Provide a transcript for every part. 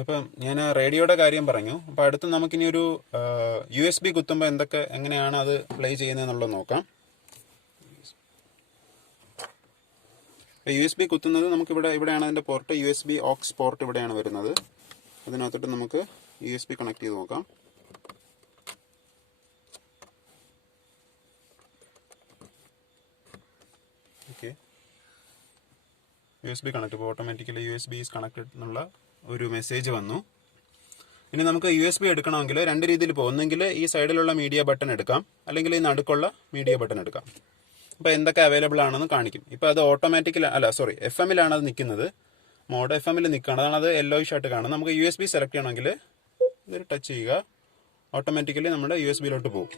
അപ്പം ഞാൻ റേഡിയോയുടെ കാര്യം പറഞ്ഞു. അപ്പോൾ അടുത്ത് നമുക്കിനി ഒരു USB കുത്തുമ്പോൾ എങ്ങനെയാണ് അത് പ്ലേ ചെയ്യുന്നതെന്നുള്ളത് നോക്കാം. USB കുത്തുന്നത് ഇവിടെയാണ് അതിൻ്റെ പോർട്ട്. USB ഓക്സ് പോർട്ട് ഇവിടെയാണ് വരുന്നത്. അതിനകത്തോട്ട് നമുക്ക് USB കണക്ട് ചെയ്ത് നോക്കാം. Okay, USB connect. ഇപ്പോൾ ഓട്ടോമാറ്റിക്കലി USB ഈസ് കണക്റ്റഡ് എന്നുള്ള ഒരു മെസ്സേജ് വന്നു. ഇനി നമുക്ക് USB എടുക്കണമെങ്കിൽ രണ്ട് രീതിയിൽ പോകും. ഒന്നെങ്കിൽ ഈ സൈഡിലുള്ള മീഡിയ ബട്ടൺ എടുക്കാം, അല്ലെങ്കിൽ ഈ നടുക്കുള്ള മീഡിയ ബട്ടൺ എടുക്കാം. അപ്പോൾ എന്തൊക്കെ അവൈലബിൾ ആണെന്ന് കാണിക്കും. ഇപ്പോൾ അത് FM-ലാണ് അത് നിൽക്കുന്നത്. മോഡ് FM-ൽ നിൽക്കുകയാണ്. അതാണ് അത് യെല്ലോയിഷ് ആയിട്ട് കാണുന്നത്. നമുക്ക് USB സെലക്ട് ചെയ്യണമെങ്കിൽ ഇതൊരു ടച്ച് ചെയ്യുക, ഓട്ടോമാറ്റിക്കലി നമ്മുടെ USB-ലോട്ട് പോകും.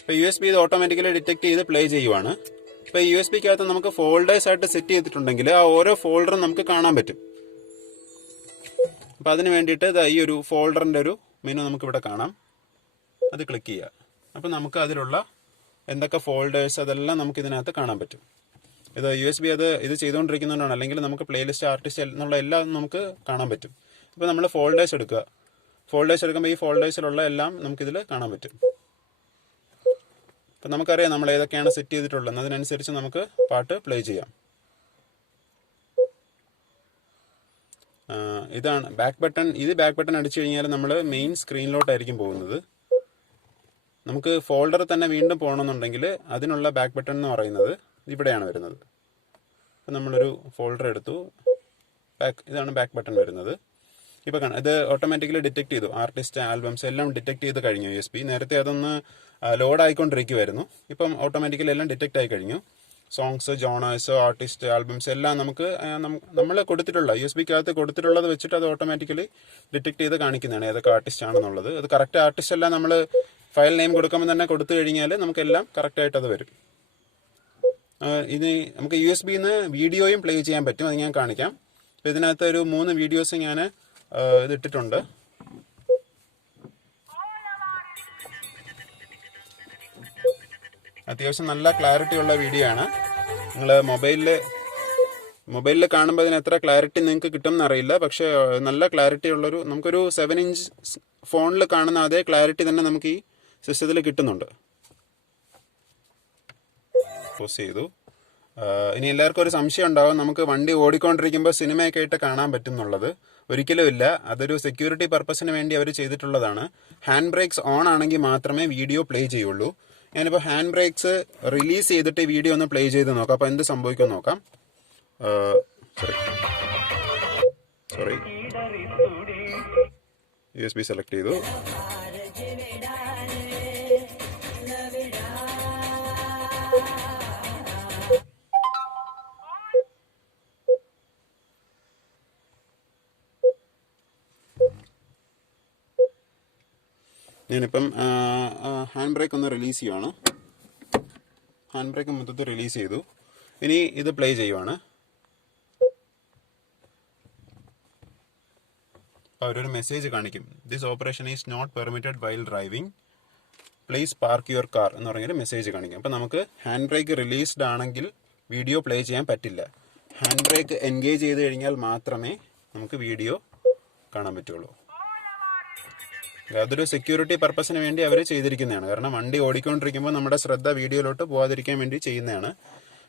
ഇപ്പോൾ USB ഇത് ഓട്ടോമാറ്റിക്കലി ഡിറ്റക്ട് ചെയ്ത് പ്ലേ ചെയ്യുവാണ്. ഇപ്പോൾ USB-ക്കകത്ത് നമുക്ക് ഫോൾഡേഴ്സ് ആയിട്ട് സെറ്റ് ചെയ്തിട്ടുണ്ടെങ്കിൽ ആ ഓരോ ഫോൾഡറും നമുക്ക് കാണാൻ പറ്റും. അപ്പോൾ അതിന് വേണ്ടിയിട്ട് ഈ ഒരു ഫോൾഡറിൻ്റെ ഒരു മെനു നമുക്കിവിടെ കാണാം. അത് ക്ലിക്ക് ചെയ്യുക. അപ്പോൾ നമുക്ക് അതിലുള്ള എന്തൊക്കെ ഫോൾഡേഴ്സ് അതെല്ലാം നമുക്ക് ഇതിനകത്ത് കാണാൻ പറ്റും. ഇത് USB ഇത് ചെയ്തുകൊണ്ടിരിക്കുന്നതുകൊണ്ടാണ്. അല്ലെങ്കിൽ നമുക്ക് പ്ലേലിസ്റ്റ്, ആർട്ടിസ്റ്റ് എന്നുള്ള എല്ലാം നമുക്ക് കാണാൻ പറ്റും. ഇപ്പോൾ നമ്മൾ ഫോൾഡേഴ്സ് എടുക്കുക. ഫോൾഡേഴ്സ് എടുക്കുമ്പോൾ ഈ ഫോൾഡേഴ്സിലുള്ള എല്ലാം നമുക്കിതിൽ കാണാൻ പറ്റും. അപ്പം നമുക്കറിയാം നമ്മൾ ഏതൊക്കെയാണ് സെറ്റ് ചെയ്തിട്ടുള്ളത്. അതിനനുസരിച്ച് നമുക്ക് പാട്ട് പ്ലേ ചെയ്യാം. ഇതാണ് ബാക്ക് ബട്ടൺ. ബാക്ക് ബട്ടൺ അടിച്ചു കഴിഞ്ഞാൽ നമ്മൾ മെയിൻ സ്ക്രീനിലോട്ടായിരിക്കും പോകുന്നത്. നമുക്ക് ഫോൾഡർ തന്നെ വീണ്ടും പോകണമെന്നുണ്ടെങ്കിൽ അതിനുള്ള ബാക്ക് ബട്ടൺ എന്ന് പറയുന്നത് ഇവിടെയാണ് വരുന്നത്. അപ്പം നമ്മളൊരു ഫോൾഡർ എടുത്തു, ഇതാണ് ബാക്ക് ബട്ടൺ വരുന്നത്. ഇപ്പോൾ കാണാം, ഇത് ഓട്ടോമാറ്റിക്കലി ഡിറ്റക്ട് ചെയ്തു. ആർട്ടിസ്റ്റ്, ആൽബംസ് എല്ലാം ഡിറ്റക്ട് ചെയ്ത് കഴിഞ്ഞു USB. നേരത്തെ അതൊന്ന് ലോഡ് ആയിക്കൊണ്ടിരിക്കുമായിരുന്നു. ഇപ്പം ഓട്ടോമാറ്റിക്കലി എല്ലാം ഡിറ്റക്ട് ആയി കഴിഞ്ഞു. സോങ്സ്, ജോണേഴ്സ്, ആർട്ടിസ്റ്റ്, ആൽബംസ് എല്ലാം നമുക്ക് നമ്മൾ കൊടുത്തിട്ടുള്ള USB-ക്കകത്ത് കൊടുത്തിട്ടുള്ളത് വെച്ചിട്ട് അത് ഓട്ടോമാറ്റിക്കലി ഡിറ്റക്ട് ചെയ്ത് കാണിക്കുന്നതാണ് ഏതൊക്കെ ആർട്ടിസ്റ്റ് ആണെന്നുള്ളത്. അത് കറക്റ്റ് ആർട്ടിസ്റ്റ് എല്ലാം നമ്മൾ ഫയൽ നെയിം കൊടുക്കുമ്പോൾ തന്നെ കൊടുത്തു കഴിഞ്ഞാൽ നമുക്കെല്ലാം കറക്റ്റായിട്ട് അത് വരും. ഇത് നമുക്ക് USB-ന്ന് വീഡിയോയും പ്ലേ ചെയ്യാൻ പറ്റും. അത് ഞാൻ കാണിക്കാം. അപ്പോൾ ഇതിനകത്ത് ഒരു 3 വീഡിയോസ് ഞാൻ ഇതിട്ടിട്ടുണ്ട്. അത്യാവശ്യം നല്ല ക്ലാരിറ്റി ഉള്ള വീഡിയോ ആണ്. നിങ്ങൾ മൊബൈലിൽ കാണുമ്പോൾ അതിന് എത്ര ക്ലാരിറ്റി നിങ്ങൾക്ക് കിട്ടും എന്നറിയില്ല. പക്ഷേ നല്ല ക്ലാരിറ്റി ഉള്ളൊരു, നമുക്കൊരു 7 ഇഞ്ച് ഫോണിൽ കാണുന്ന അതേ ക്ലാരിറ്റി തന്നെ നമുക്ക് ഈ സിസ്റ്റത്തിൽ കിട്ടുന്നുണ്ട്. പോസ് ചെയ്തു. ഇനി എല്ലാവർക്കും ഒരു സംശയം ഉണ്ടാവും, നമുക്ക് വണ്ടി ഓടിക്കൊണ്ടിരിക്കുമ്പോൾ സിനിമയൊക്കെ ആയിട്ട് കാണാൻ പറ്റും എന്നുള്ളത്. ഒരിക്കലും ഇല്ല. അതൊരു സെക്യൂരിറ്റി പർപ്പസിന് വേണ്ടി അവർ ചെയ്തിട്ടുള്ളതാണ്. ഹാൻഡ് ബ്രേക്സ് ഓൺ ആണെങ്കിൽ മാത്രമേ വീഡിയോ പ്ലേ ചെയ്യുള്ളൂ. ഞാനിപ്പോൾ ഹാൻഡ് ബ്രേക്സ് റിലീസ് ചെയ്തിട്ട് വീഡിയോ ഒന്ന് പ്ലേ ചെയ്ത് നോക്കാം. അപ്പോൾ എന്ത് സംഭവിക്കുമെന്ന് നോക്കാം. സോറി, USB സെലക്ട് ചെയ്തു. ഞാനിപ്പം ഹാൻഡ് ബ്രേക്ക് ഒന്ന് റിലീസ് ചെയ്യുവാണ്. ഹാൻഡ് ബ്രേക്ക് മൊത്തത്തിൽ റിലീസ് ചെയ്തു. ഇനി ഇത് പ്ലേ ചെയ്യുവാണ്. അവരൊരു മെസ്സേജ് കാണിക്കും. This operation is not permitted while driving, please park your car എന്ന് പറഞ്ഞൊരു മെസ്സേജ് കാണിക്കും. അപ്പം നമുക്ക് ഹാൻഡ് ബ്രേക്ക് റിലീസ്ഡ് ആണെങ്കിൽ വീഡിയോ പ്ലേ ചെയ്യാൻ പറ്റില്ല. ഹാൻഡ് ബ്രേക്ക് എൻഗേജ് ചെയ്ത് കഴിഞ്ഞാൽ മാത്രമേ നമുക്ക് വീഡിയോ കാണാൻ പറ്റുള്ളൂ. അതൊരു സെക്യൂരിറ്റി പർപ്പസിന് വേണ്ടി അവർ ചെയ്തിരിക്കുന്നതാണ്. കാരണം വണ്ടി ഓടിക്കൊണ്ടിരിക്കുമ്പോൾ നമ്മുടെ ശ്രദ്ധ വീഡിയോയിലോട്ട് പോകാതിരിക്കാൻ വേണ്ടി ചെയ്യുന്നതാണ്.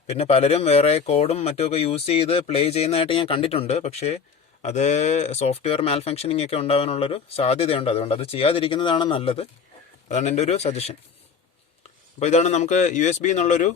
പിന്നെ പലരും വേറെ കോഡും മറ്റുമൊക്കെ യൂസ് ചെയ്ത് പ്ലേ ചെയ്യുന്നതായിട്ട് ഞാൻ കണ്ടിട്ടുണ്ട്. പക്ഷേ അത് സോഫ്റ്റ്വെയർ മാൽഫങ്ഷനിങ് ഒക്കെ ഉണ്ടാകാനുള്ളൊരു സാധ്യതയുണ്ട്. അതുകൊണ്ട് അത് ചെയ്യാതിരിക്കുന്നതാണ് നല്ലത്. അതാണ് എൻ്റെ ഒരു സജഷൻ. അപ്പോൾ ഇതാണ് നമുക്ക് USB എന്നുള്ളൊരു